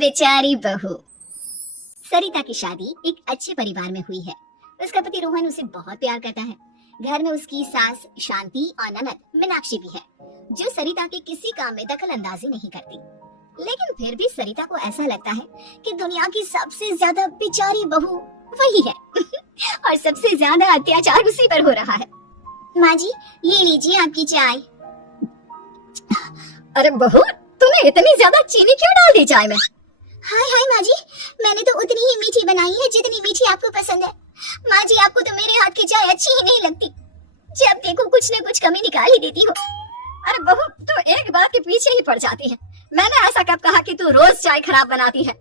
बेचारी बहू। सरिता की शादी एक अच्छे परिवार में हुई है। उसका पति रोहन उसे बहुत प्यार करता है। घर में उसकी सास शांति और ननद मीनाक्षी भी है, जो सरिता के किसी काम में दखल अंदाजी नहीं करती। लेकिन फिर भी सरिता को ऐसा लगता है कि दुनिया की सबसे ज्यादा बेचारी बहू वही है और सबसे ज्यादा अत्याचार उसी पर हो रहा है। माँ जी, ये लीजिए आपकी चाय। अरे बहू, तूने इतनी ज्यादा चीनी क्यों डाल दी चाय में? हाय हाय माँ जी, मैंने तो उतनी ही मीठी बनाई है जितनी मीठी आपको पसंद है। माँ जी, आपको तो मेरे हाथ की चाय अच्छी ही नहीं लगती। जब देखो कुछ न कुछ कमी निकाल ही देती हो। अरे बहू, तू एक बात के पीछे ही पड़ जाती है। मैंने ऐसा कब कहा कि तू रोज चाय खराब बनाती है?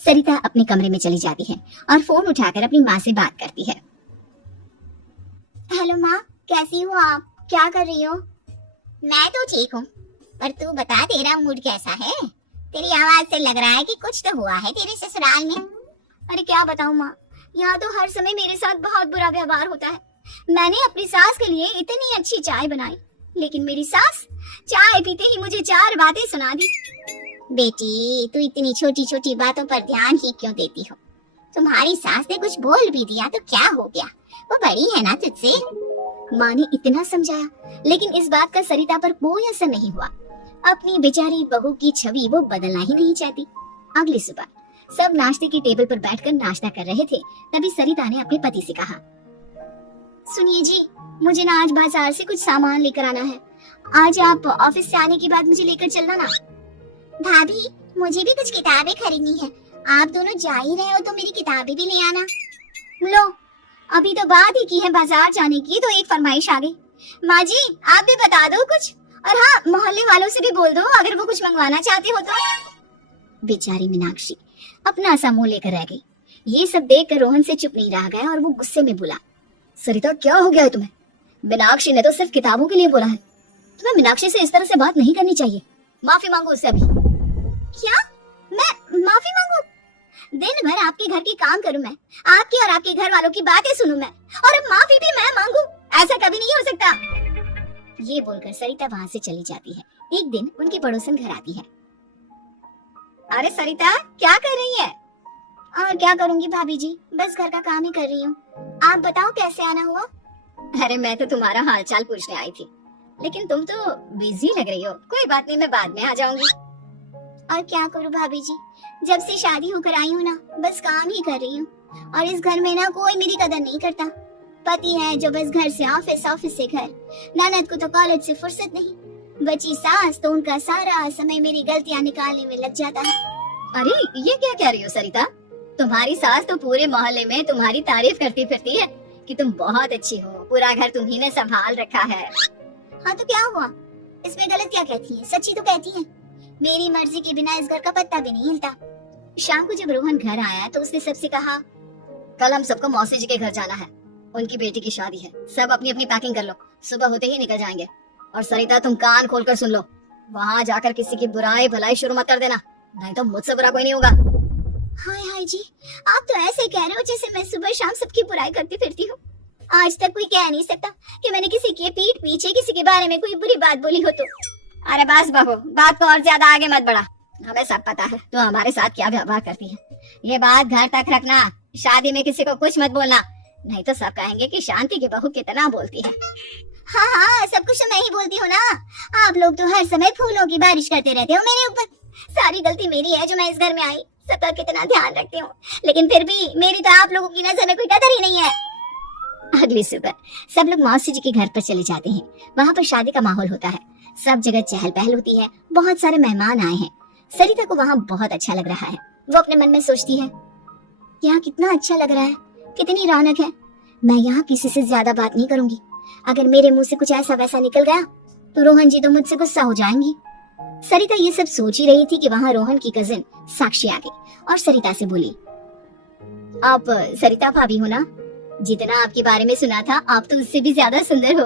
सरिता अपने कमरे में चली जाती है और फोन उठाकर अपनी माँ से बात करती है। हेलो माँ, कैसी हो आप? क्या कर रही हो? मैं तो ठीक हूँ, पर तू बता तेरा मूड कैसा है? तेरी आवाज से लग रहा है कि कुछ तो हुआ है तेरे ससुराल में। अरे क्या बताऊँ माँ, यहाँ तो हर समय मेरे साथ बहुत बुरा व्यवहार होता है। मैंने अपनी सास के लिए इतनी अच्छी चाय बनाई, लेकिन मेरी सास चाय पीते ही मुझे 4 बातें सुना दी। बेटी, तू इतनी छोटी छोटी बातों पर ध्यान ही क्यों देती हो? तुम्हारी सास ने कुछ बोल भी दिया तो क्या हो गया, वो बड़ी है ना तुझसे। माँ ने इतना समझाया, लेकिन इस बात का सरिता पर कोई असर नहीं हुआ। अपनी बेचारी बहू की छवि वो बदलना ही नहीं चाहती। अगली सुबह सब नाश्ते की टेबल पर बैठकर नाश्ता कर रहे थे, तभी सरिता ने अपने पति से कहा, सुनिए जी, मुझे ना आज बाजार से कुछ सामान लेकर आना है। आज आप ऑफिस से आने के बाद मुझे लेकर चलना ना। भाभी, मुझे भी कुछ किताबें खरीदनी है। आप दोनों जा ही रहे हो तो मेरी किताबें भी ले आना। लो, अभी तो बात ही की है बाजार जाने की, तो एक फरमाइश आ गई। माँ जी, आप भी बता दो कुछ, और हाँ, मोहल्ले वालों से भी बोल दो अगर वो कुछ मंगवाना चाहते हो तो। बेचारी मीनाक्षी अपना सा मुंह लेकर रह गई। ये सब देखकर रोहन से चुप नहीं रह गया और वो गुस्से में बोला, सरिता, क्या हो गया है तुम्हें? मीनाक्षी ने तो सिर्फ किताबों के लिए बोला है। तुम्हें मीनाक्षी से इस तरह से बात नहीं करनी चाहिए। माफी मांगो उससे अभी। क्या? मैं माफी मांगू? दिन भर आपके घर की काम करूं मैं, आपकी और आपके घर वालों की बातें सुनूं मैं, और अब माफी भी मैं मांगू? ऐसा कभी नहीं हो सकता। ये बोलकर सरिता वहाँ से चली जाती है। एक दिन उनकी पड़ोसन घर आती है। अरे सरिता, क्या कर रही है? और क्या करूंगी भाभी जी, बस घर का काम ही कर रही हूँ। आप बताओ कैसे आना हुआ? अरे मैं तो तुम्हारा हालचाल पूछने आई थी, लेकिन तुम तो बिजी लग रही हो। कोई बात नहीं, मैं बाद में आ जाऊंगी। और क्या करूँ भाभी जी, जब से शादी होकर आई हूँ ना, बस काम ही कर रही हूँ। और इस घर में ना कोई मेरी कदर नहीं करता। पति है जो बस घर से ऑफिस, ऑफिस से घर। ननद को तो कॉलेज से फुर्सत नहीं। बची सास तो उनका सारा समय मेरी गलतियाँ निकालने में लग जाता है। अरे ये क्या कह रही हो सरिता? तुम्हारी सास तो पूरे मोहल्ले में तुम्हारी तारीफ करती फिरती है कि तुम बहुत अच्छी हो, पूरा घर तुम्ही ने संभाल रखा है। हाँ तो क्या हुआ, इसमें गलत क्या कहती है? सच्ची तो कहती है। मेरी मर्जी के बिना इस घर का पत्ता भी नहीं हिलता। शाम को जब रोहन घर आया तो उसने सबसे कहा, कल हम सबको मौसी जी के घर जाना है, उनकी बेटी की शादी है। सब अपनी अपनी पैकिंग कर लो, सुबह होते ही निकल जाएंगे। और सरिता, तुम कान खोलकर सुन लो, वहाँ जाकर किसी की बुराई भलाई शुरू मत कर देना, नहीं तो मुझसे बुरा कोई नहीं होगा। हाय हाय जी, आप तो ऐसे कह रहे हो जैसे मैं सुबह शाम सबकी बुराई करती फिरती हूँ। आज तक कोई कह नहीं सकता कि मैंने किसी के पीठ पीछे किसी के बारे में कोई बुरी बात बोली हो तो। अरे बस बहू, बात को और ज्यादा आगे मत बढ़ा। हमें सब पता है तो हमारे साथ क्या व्यवहार करती है। ये बात घर तक रखना, शादी में किसी को कुछ मत बोलना, नहीं तो सब कहेंगे कि शांति की बहू कितना बोलती है। हाँ हाँ, सब कुछ मैं ही बोलती हूँ ना। आप लोग तो हर समय फूलों की बारिश करते रहते हो मेरे ऊपर। सारी गलती मेरी है जो मैं इस घर में आई, सबका कितना ध्यान रखती हूँ, लेकिन फिर भी मेरी तो आप लोगों की नजर में कोई कदर ही नहीं है। अगली सुबह सब लोग मौसी जी के घर पर चले जाते हैं। वहाँ पर शादी का माहौल होता है, सब जगह चहल पहल होती है, बहुत सारे मेहमान आए हैं। सरिता को वहाँ बहुत अच्छा लग रहा है। वो अपने मन में सोचती है, यहाँ कितना अच्छा लग रहा है, कितनी रौनक है। मैं यहाँ किसी से ज्यादा बात नहीं करूंगी। अगर मेरे मुंह से कुछ ऐसा वैसा निकल गया तो रोहन जी तो मुझसे गुस्सा हो जाएंगी। सरिता ये सब सोच ही रही थी कि वहाँ रोहन की कजिन साक्षी आ गई और सरिता से बोली, आप सरिता भाभी हो ना? जितना आपके बारे में सुना था, आप तो उससे भी ज्यादा सुंदर हो।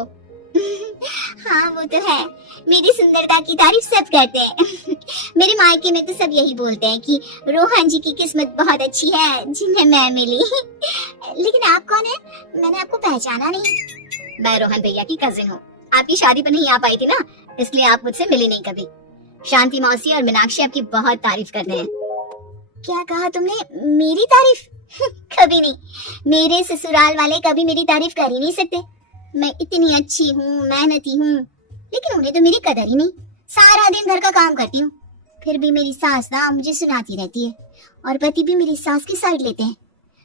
हाँ वो तो है, मेरी सुंदरता की तारीफ सब करते हैं। मेरे मायके में तो सब यही बोलते हैं कि रोहन जी की किस्मत बहुत अच्छी है जिन्हें मैं मिली। लेकिन आप कौन है? मैंने आपको पहचाना नहीं। मैं रोहन भैया की कजिन हूँ। आपकी शादी पर नहीं आ पाई थी ना, इसलिए आप मुझसे मिली नहीं कभी। शांति मौसी और मीनाक्षी आपकी बहुत तारीफ करते हैं। क्या कहा तुमने? मेरी तारीफ? कभी नहीं। मेरे ससुराल वाले कभी मेरी तारीफ कर ही नहीं सकते। मैं इतनी अच्छी हूँ, मेहनती हूँ, लेकिन उन्हें तो मेरी कदर ही नहीं। सारा दिन घर का काम करती हूँ, फिर भी मेरी सास ना मुझे सुनाती रहती है, और पति भी मेरी सास की साइड लेते हैं।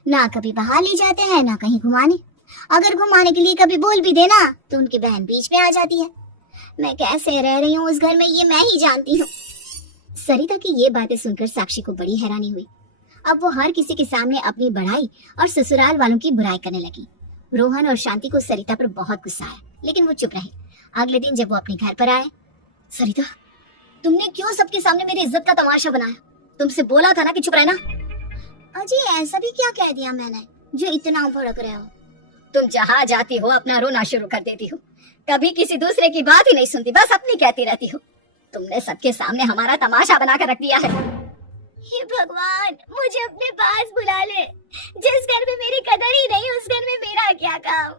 ना कभी बाहर ले जाते हैं, ना कहीं घुमाने। अगर घुमाने के लिए कभी बोल भी देना तो उनकी बहन बीच में आ जाती है। मैं कैसे रह रही हूँ उस घर में, ये मैं ही जानती हूँ। सरिता की ये बातें सुनकर साक्षी को बड़ी हैरानी हुई। अब वो हर किसी के सामने अपनी बढ़ाई और ससुराल वालों की बुराई करने लगी। रोहन और शांति को सरिता पर बहुत गुस्सा आया, लेकिन वो चुप रहे। अगले दिन जब वो अपने घर पर आए, सरिता, तुमने क्यों सबके सामने मेरी इज्जत का तमाशा बनाया? तुमसे बोला था ना कि चुप रहना। अजी ऐसा भी क्या कह दिया मैंने जो इतना भड़क रहे हो? तुम जहाँ जाती हो अपना रोना शुरू कर देती हो, कभी किसी दूसरे की बात ही नहीं सुनती, बस अपनी कहती रहती हो। तुमने सबके सामने हमारा तमाशा बनाकर रख दिया है। हे भगवान, मुझे अपने पास बुला ले। जिस घर में मेरी कदर ही नहीं, उस घर में मेरा क्या काम?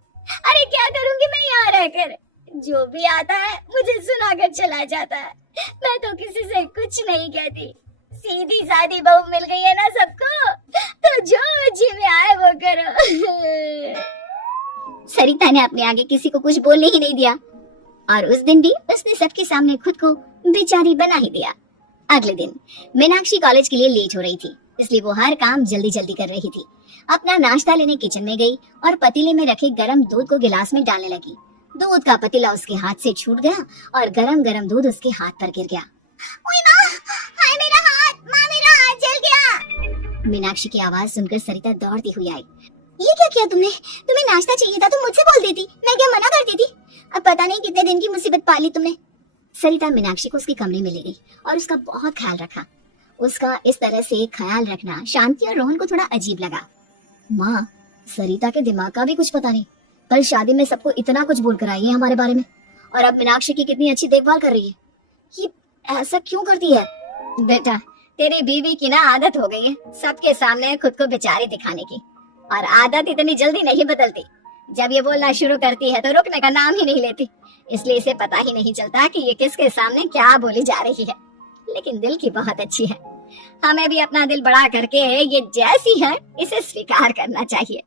अरे क्या करूंगी मैं यहाँ रहकर? जो भी आता है मुझे सुनाकर चला जाता है। मैं तो किसी से कुछ नहीं कहती। सीधी सादी बहू मिल गई है ना सबको, तो जो जी में आए वो करो। सरिता ने अपने आगे किसी को कुछ बोलने ही नहीं दिया, और उस दिन भी उसने सबके सामने खुद को बेचारी बना ही दिया। अगले दिन मीनाक्षी कॉलेज के लिए लेट हो रही थी, इसलिए वो हर काम जल्दी जल्दी कर रही थी। अपना नाश्ता लेने किचन में गई और पतीले में रखे गरम दूध को गिलास में डालने लगी। दूध का पतीला उसके हाथ से छूट गया और गरम गरम दूध उसके हाथ पर गिर गया। ओए माँ, हाय मेरा हाथ, माँ मेरा हाथ जल गया। मीनाक्षी की आवाज सुनकर सरिता दौड़ती हुई आई। ये क्या किया तुमने? तुम्हें नाश्ता चाहिए था तो मुझसे बोल देती, मैं क्या मना करती थी? अब पता नहीं कितने दिन की मुसीबत पाली तुमने। सरिता मीनाक्षी को उसके कमरे में ले गई और उसका बहुत ख्याल रखा। उसका इस तरह से ख्याल रखना शांति और रोहन को थोड़ा अजीब लगा। माँ, सरिता के दिमाग का भी कुछ पता नहीं। कल शादी में सबको इतना कुछ बोल कर आई है हमारे बारे में, और अब मीनाक्षी की कितनी अच्छी देखभाल कर रही है। ये ऐसा क्यों करती है? बेटा, तेरी बीवी की ना आदत हो गई है सबके सामने खुद को बेचारी दिखाने की, और आदत इतनी जल्दी नहीं बदलती। जब ये बोलना शुरू करती है तो रुकने का नाम ही नहीं लेती, इसलिए इसे पता ही नहीं चलता कि ये किसके सामने क्या बोली जा रही है। लेकिन दिल की बहुत अच्छी है। हमें भी अपना दिल बड़ा करके ये जैसी है इसे स्वीकार करना चाहिए।